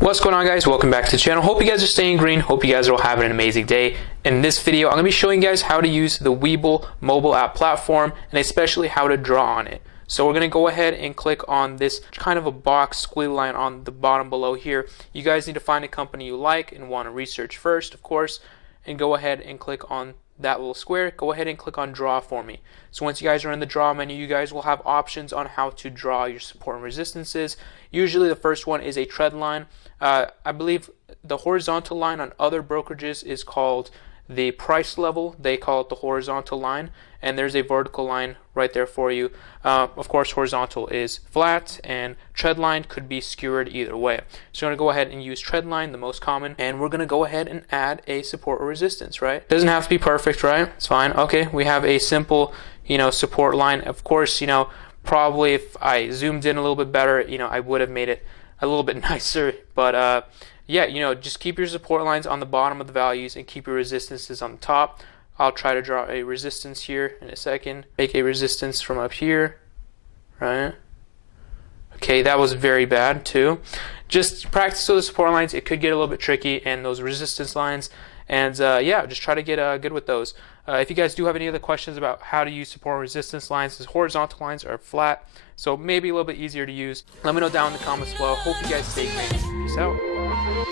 What's going on, guys? Welcome back to the channel. Hope you guys are staying green. Hope you guys are all having an amazing day. In this video, I'm going to be showing you guys how to use the Webull mobile app platform and especially how to draw on it. So we're going to go ahead and click on this kind of a box squiggly line on the bottom below here. You guys need to find a company you like and want to research first, of course, and go ahead and click on that little square. Go ahead and click on draw for me. So once you guys are in the draw menu, you guys will have options on how to draw your support and resistances. Usually the first one is a trend line. I believe the horizontal line on other brokerages is called the price level. They call it the horizontal line, and there's a vertical line right there for you. Of course, horizontal is flat, and trend line could be skewered either way. So you're going to go ahead and use trend line, the most common, and we're going to go ahead and add a support or resistance, right? Doesn't have to be perfect, right? It's fine. Okay, we have a simple, support line. Of course, probably if I zoomed in a little bit better, I would have made it a little bit nicer, but yeah, just keep your support lines on the bottom of the values and keep your resistances on the top. I'll try to draw a resistance here in a second. Make a resistance from up here, right? Okay, that was very bad too. Just practice those support lines. It could get a little bit tricky, and those resistance lines, and yeah, just try to get good with those. If you guys do have any other questions about how to use support and resistance lines, the horizontal lines are flat, so maybe a little bit easier to use. Let me know down in the comments below. Hope you guys stay great. Peace out.